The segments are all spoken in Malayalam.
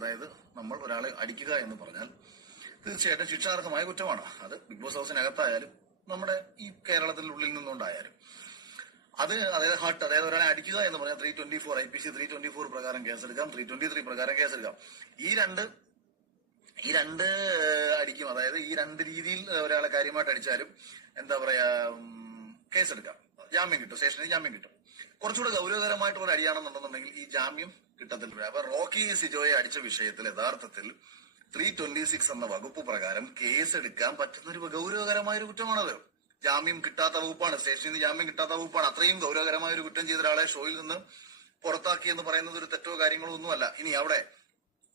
അതായത് നമ്മൾ ഒരാളെ അടിക്കുക എന്ന് പറഞ്ഞാൽ തീർച്ചയായിട്ടും ശിക്ഷാർഹമായ കുറ്റമാണ്. അത് ബിഗ് ബോസ് ഹൗസിനകത്തായാലും നമ്മുടെ ഈ കേരളത്തിനുള്ളിൽ നിന്നുകൊണ്ടായാലും അത് അതായത് ഹട്ട് അതായത് ഒരാളെ അടിക്കുക എന്ന് പറഞ്ഞാൽ three twenty four I P C three twenty four പ്രകാരം കേസെടുക്കാം ത്രീ ട്വന്റി ത്രീ പ്രകാരം കേസെടുക്കാം. ഈ രണ്ട് ഈ രണ്ട് അടിക്കും. അതായത് ഈ രണ്ട് രീതിയിൽ ഒരാളെ കാര്യമായിട്ട് അടിച്ചാലും എന്താ പറയാ കേസെടുക്കാം. ജാമ്യം കിട്ടും സ്റ്റേഷനിൽ ജാമ്യം കിട്ടും. കുറച്ചുകൂടെ ഗൗരവതരമായിട്ട് ഒരു അടിയാണെന്നുണ്ടെന്നുണ്ടെങ്കിൽ ഈ ജാമ്യം കിട്ടത്തില്ല. അപ്പൊ റോക്കി സിജോയെ അടിച്ച വിഷയത്തിൽ യഥാർത്ഥത്തിൽ ത്രീ ട്വന്റി സിക്സ് എന്ന വകുപ്പ് പ്രകാരം കേസ് എടുക്കാൻ പറ്റുന്ന ഒരു ഗൗരവകരമായ ഒരു കുറ്റമാണത്. ജാമ്യം കിട്ടാത്ത വകുപ്പാണ് സ്റ്റേഷനിൽ നിന്ന് ജാമ്യം കിട്ടാത്ത വകുപ്പാണ്. അത്രയും ഗൗരവകരമായ ഒരു കുറ്റം ചെയ്ത ഒരാളെ ഷോയിൽ നിന്ന് പുറത്താക്കി എന്ന് പറയുന്നത് ഒരു തെറ്റോ കാര്യങ്ങളോ ഒന്നുമല്ല. ഇനി അവിടെ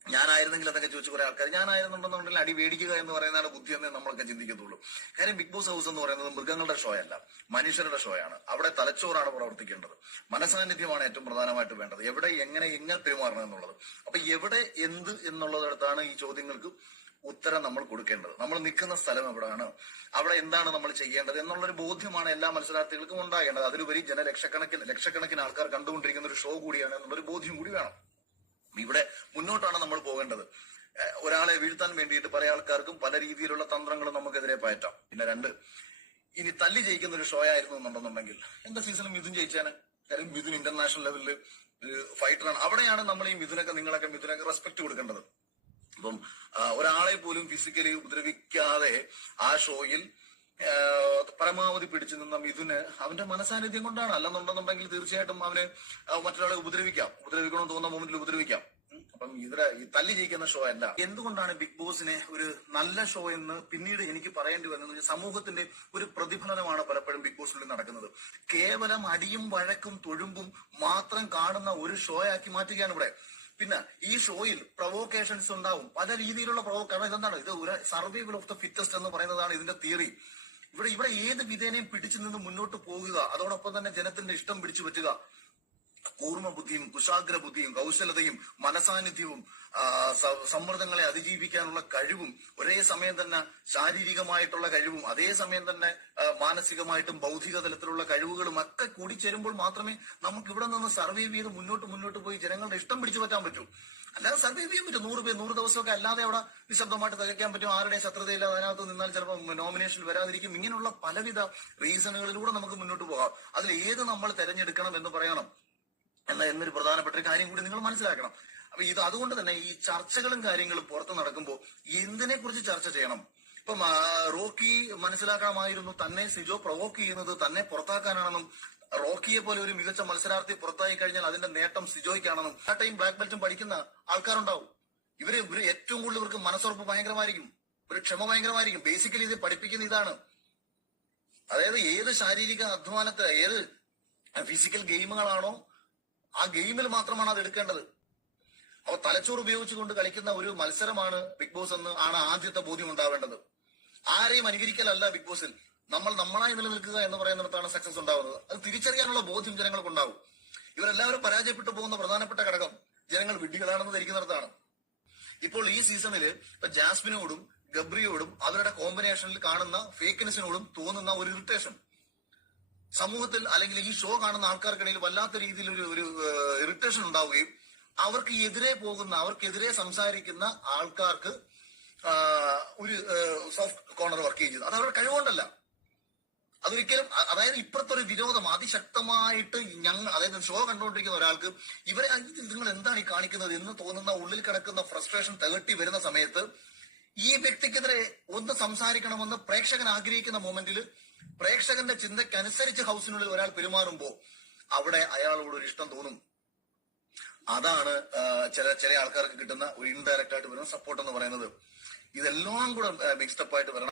ഞാനായിരുന്നെങ്കിൽ അതൊക്കെ ചോദിച്ചു കുറെ ആൾക്കാർ ഞാനായിരുന്നുണ്ടെന്നുണ്ടെങ്കിൽ അടി വേടിക്കുക എന്ന് പറയുന്നതാണ് ബുദ്ധി എന്നേ നമ്മളൊക്കെ ചിന്തിക്കത്തുള്ളൂ. കാര്യം ബിഗ് ബോസ് ഹൗസ് എന്ന് പറയുന്നത് മൃഗങ്ങളുടെ ഷോ അല്ല മനുഷ്യരുടെ ഷോ ആണ്. അവിടെ തലച്ചോറാണ് പ്രവർത്തിക്കേണ്ടത്. മനസാന്നിധ്യമാണ് ഏറ്റവും പ്രധാനമായിട്ട് വേണ്ടത്. എവിടെ എങ്ങനെ എങ്ങനെ പെരുമാറണം എന്നുള്ളത്. അപ്പൊ എവിടെ എന്ത് എന്നുള്ളതെടുത്താണ് ഈ ചോദ്യങ്ങൾക്ക് ഉത്തരം നമ്മൾ കൊടുക്കേണ്ടത്. നമ്മൾ നിൽക്കുന്ന സ്ഥലം എവിടെയാണ് അവിടെ എന്താണ് നമ്മൾ ചെയ്യേണ്ടത് എന്നുള്ളൊരു ബോധ്യമാണ് എല്ലാ മത്സരാർത്ഥികൾക്കും ഉണ്ടാകേണ്ടത്. അതിലുപരി ജനലക്ഷക്കണക്കിന് ലക്ഷക്കണക്കിന് ആൾക്കാർ കണ്ടുകൊണ്ടിരിക്കുന്ന ഒരു ഷോ കൂടിയാണ് എന്നുള്ളൊരു ബോധ്യം കൂടി വേണം. ഇവിടെ മുന്നോട്ടാണ് നമ്മൾ പോകേണ്ടത്. ഒരാളെ വീഴ്ത്താൻ വേണ്ടിയിട്ട് പല ആൾക്കാർക്കും പല രീതിയിലുള്ള തന്ത്രങ്ങൾ നമുക്കെതിരെ പയറ്റാം. പിന്നെ രണ്ട് ഇനി തല്ലി ജയിക്കുന്ന ഒരു ഷോ ആയിരുന്നു എന്നുണ്ടെന്നുണ്ടെങ്കിൽ എന്താ സീസണും മിഥുൻ ജയിച്ചാണ് കാര്യം മിഥുൻ ഇന്റർനാഷണൽ ലെവലിൽ ഒരു ഫൈറ്ററാണ് അവിടെയാണ് നമ്മൾ ഈ മിഥുനൊക്കെ നിങ്ങളൊക്കെ മിഥുനൊക്കെ റെസ്പെക്ട് കൊടുക്കേണ്ടത്. അപ്പം ഒരാളെ പോലും ഫിസിക്കലി ഉപദ്രവിക്കാതെ ആ ഷോയിൽ പരമാവധി പിടിച്ചു നിന്ന മിഥുന് അവന്റെ മനസാന്നിധ്യം കൊണ്ടാണ്. അല്ലെന്നുണ്ടെന്നുണ്ടെങ്കിൽ തീർച്ചയായിട്ടും അവന് മറ്റൊരാളെ ഉപദ്രവിക്കാം. ഉപദ്രവിക്കണമെന്ന് തോന്നുന്ന മൊമെന്റിൽ ഉപദ്രവിക്കാം. അപ്പം ഇതിലെ ഈ തല്ലി ജയിക്കുന്ന ഷോ അല്ല. എന്തുകൊണ്ടാണ് ബിഗ് ബോസിനെ ഒരു നല്ല ഷോ എന്ന് പിന്നീട് എനിക്ക് പറയേണ്ടി വന്നത്? സമൂഹത്തിന്റെ ഒരു പ്രതിഫലനമാണ് പലപ്പോഴും ബിഗ് ബോസിനുള്ളിൽ നടക്കുന്നത്. കേവലം അടിയും വഴക്കും തൊഴുമ്പും മാത്രം കാണുന്ന ഒരു ഷോ ആക്കി മാറ്റുകയാണ് ഇവിടെ. പിന്നെ ഈ ഷോയിൽ പ്രൊവോക്കേഷൻസ് ഉണ്ടാവും. പല രീതിയിലുള്ള പ്രൊവോ കാരണം ഇതെന്താണ്? ഇത് ഒരു സർവൈവൽ ഓഫ് ദ ഫിറ്റസ്റ്റ് എന്ന് പറയുന്നതാണ് ഇതിന്റെ തിയറി ഇവിടെ ഇവിടെ ഏത് വിധേനയും പിടിച്ചു നിന്ന് മുന്നോട്ട് പോകുക. അതോടൊപ്പം തന്നെ ജനത്തിന്റെ ഇഷ്ടം പിടിച്ചു പറ്റുക. കൂർമ്മ ബുദ്ധിയും കുശാഗ്ര ബുദ്ധിയും കൗശലതയും മനസാന്നിധ്യവും സമ്മർദ്ദങ്ങളെ അതിജീവിക്കാനുള്ള കഴിവും ഒരേ സമയം തന്നെ ശാരീരികമായിട്ടുള്ള കഴിവും അതേ സമയം തന്നെ മാനസികമായിട്ടും ബൗദ്ധിക തലത്തിലുള്ള കഴിവുകളും ഒക്കെ കൂടിച്ചേരുമ്പോൾ മാത്രമേ നമുക്ക് ഇവിടെ നിന്ന് സർവൈവ് ചെയ്ത് മുന്നോട്ട് മുന്നോട്ട് പോയി ജനങ്ങളുടെ ഇഷ്ടം പിടിച്ചു പറ്റാൻ പറ്റൂ. അല്ലാതെ സർവൈവ് ചെയ്യാൻ പറ്റും. നൂറ് പേര് നൂറ് ദിവസമൊക്കെ അല്ലാതെ അവിടെ നിശബ്ദമായിട്ട് തകയ്ക്കാൻ പറ്റും. ആരുടെയും ശത്രുതയില്ല അതിനകത്ത് നിന്നാൽ ചിലപ്പോൾ നോമിനേഷൻ വരാതിരിക്കും. ഇങ്ങനെയുള്ള പലവിധ റീസണുകളിലൂടെ നമുക്ക് മുന്നോട്ട് പോകാം. അതിൽ ഏത് നമ്മൾ തെരഞ്ഞെടുക്കണം എന്ന് പറയണം? എന്ന എന്നൊരു പ്രധാനപ്പെട്ട ഒരു കാര്യം കൂടി നിങ്ങൾ മനസ്സിലാക്കണം. അപ്പൊ ഇത് അതുകൊണ്ട് തന്നെ ഈ ചർച്ചകളും കാര്യങ്ങളും പുറത്ത് നടക്കുമ്പോൾ എന്തിനെ കുറിച്ച് ചർച്ച ചെയ്യണം? ഇപ്പം റോക്കി മനസ്സിലാക്കണമായിരുന്നു തന്നെ സിജോ പ്രവോക്ക് ചെയ്യുന്നത് തന്നെ പുറത്താക്കാനാണെന്നും റോക്കിയെ പോലെ ഒരു മികച്ച മത്സരാർത്ഥി പുറത്തായി കഴിഞ്ഞാൽ അതിന്റെ നേട്ടം സിജോയ്ക്കാണെന്നും ആ ടൈം ബ്ലാക്ക് ബെൽറ്റും പഠിക്കുന്ന ആൾക്കാരുണ്ടാവും. ഇവർ ഇവർ ഏറ്റവും കൂടുതൽ ഇവർക്ക് മനസ്സുറപ്പ് ഭയങ്കരമായിരിക്കും. ഒരു ക്ഷമ ഭയങ്കരമായിരിക്കും. ബേസിക്കലി ഇത് പഠിപ്പിക്കുന്ന ഇതാണ്. അതായത് ഏത് ശാരീരിക അധ്വാനത്തെ ഏത് ഫിസിക്കൽ ഗെയിമുകളാണോ ആ ഗെയിമിൽ മാത്രമാണ് അത് എടുക്കേണ്ടത്. അപ്പൊ തലച്ചോറ് ഉപയോഗിച്ചുകൊണ്ട് കളിക്കുന്ന ഒരു മത്സരമാണ് ബിഗ് ബോസ് എന്ന് ആണ് ആദ്യത്തെ ബോധ്യം ഉണ്ടാവേണ്ടത്. ആരെയും അനുകരിക്കലല്ല ബിഗ് ബോസിൽ. നമ്മൾ നമ്മളായി നിലനിൽക്കുക എന്ന് പറയുന്നിടത്താണ് സക്സസ് ഉണ്ടാവുന്നത്. അത് തിരിച്ചറിയാനുള്ള ബോധ്യം ജനങ്ങൾക്ക് ഉണ്ടാവും ഇവരെല്ലാവരും പരാജയപ്പെട്ടു പോകുന്ന പ്രധാനപ്പെട്ട ഘടകം ജനങ്ങൾ വിഡ്ഢികളാണെന്ന് ധരിക്കുന്നിടത്താണ്. ഇപ്പോൾ ഈ സീസണിൽ ഇപ്പൊ ജാസ്മിനോടും ഗബ്രിയോടും അവരുടെ കോമ്പിനേഷനിൽ കാണുന്ന ഫേക്കിനെസിനോടും തോന്നുന്ന ഒരു ഇറിറ്റേഷൻ സമൂഹത്തിൽ അല്ലെങ്കിൽ ഈ ഷോ കാണുന്ന ആൾക്കാർക്കിടയിൽ വല്ലാത്ത രീതിയിൽ ഒരു ഒരു ഇറിറ്റേഷൻ ഉണ്ടാവുകയും അവർക്ക് എതിരെ പോകുന്ന അവർക്കെതിരെ സംസാരിക്കുന്ന ആൾക്കാർക്ക് ഒരു സോഫ്റ്റ് കോർണർ വർക്ക് ചെയ്യുന്നത് അത് അവരുടെ കഴിവുകൊണ്ടല്ല. അതൊരിക്കലും അതായത് ഇപ്പുറത്തെ ഒരു വിരോധം അതിശക്തമായിട്ട് ഞങ്ങൾ അതായത് ഷോ കണ്ടുകൊണ്ടിരിക്കുന്ന ഒരാൾക്ക് ഇവരെ നിങ്ങൾ എന്താണ് ഈ കാണിക്കുന്നത് എന്ന് തോന്നുന്ന ഉള്ളിൽ കിടക്കുന്ന ഫ്രസ്ട്രേഷൻ തകട്ടി വരുന്ന സമയത്ത് ഈ വ്യക്തിക്കെതിരെ ഒന്ന് സംസാരിക്കണമെന്ന് പ്രേക്ഷകൻ ആഗ്രഹിക്കുന്ന മൊമെന്റിൽ പ്രേക്ഷകന്റെ ചിന്തയ്ക്കനുസരിച്ച് ഹൗസിനുള്ളിൽ ഒരാൾ പെരുമാറുമ്പോൾ അവിടെ അയാളോട് ഒരു ഇഷ്ടം തോന്നും. അതാണ് ചില ചില ആൾക്കാർക്ക് കിട്ടുന്ന ഒരു ഇൻഡയറക്റ്റ് ആയിട്ട് വരുന്ന സപ്പോർട്ട് എന്ന് പറയുന്നത്. ഇതെല്ലാം കൂടെ മിക്സ്ഡപ്പ് ആയിട്ട് വരണം.